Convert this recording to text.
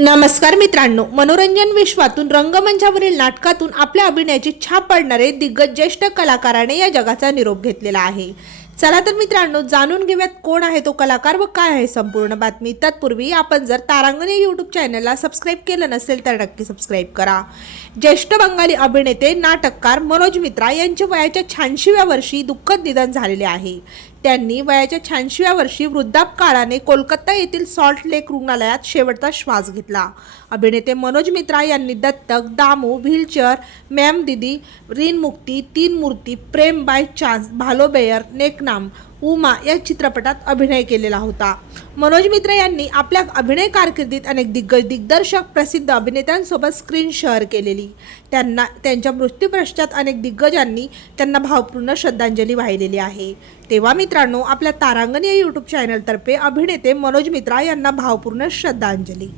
नमस्कार मित्रांनो मनोरंजन विश्वातून रंगमंचावरील नाटकातून आपल्या अभिनयाची छाप पाडणारे दिग्गज ज्येष्ठ कलाकाराने या जगाचा निरोप घेतलेला आहे. चला तर मित्रांनो जाणून घेऊयात कोण आहे तो कलाकार व काय आहे संपूर्ण बातमी. तत्पूर्वी आपण जर तारांगण या यूट्यूब चॅनलला सबस्क्राईब केलं नसेल तर नक्की सबस्क्राईब करा. ज्येष्ठ बंगाली अभिनेते नाटककार मनोज मित्रा यांच्या वयाच्या शहाऐंशीव्या वर्षी दुःखद निधन झालेले आहे. त्यांनी वयाच्या शहाऐंशीव्या वर्षी वृद्धापकाळाने कोलकाता येथील सॉल्ट लेक रुग्णालयात शेवटचा श्वास घेतला. अभिनेते मनोज मित्रा यांनी दत्तक दामू व्हीलचेअर मॅम दिदी ऋणमुक्ती तीन मूर्ती प्रेम बाय चान्स भालो बेयर नाम उमा या चित्रपटात अभिनय केलेला होता. मनोज मित्र यांनी आपल्या अभिनय कारकिर्दीत अनेक दिग्गज दिग्दर्शक प्रसिद्ध अभिनेत्यांसोबत स्क्रीन शेअर केलेली. त्यांना त्यांच्या मृत्यूपश्चात अनेक दिग्गजांनी त्यांना भावपूर्ण श्रद्धांजली वाहिलेली आहे. तेव्हा मित्रांनो आपल्या तारांगण या यूट्यूब चॅनलतर्फे अभिनेते मनोज मित्रा यांना भावपूर्ण श्रद्धांजली.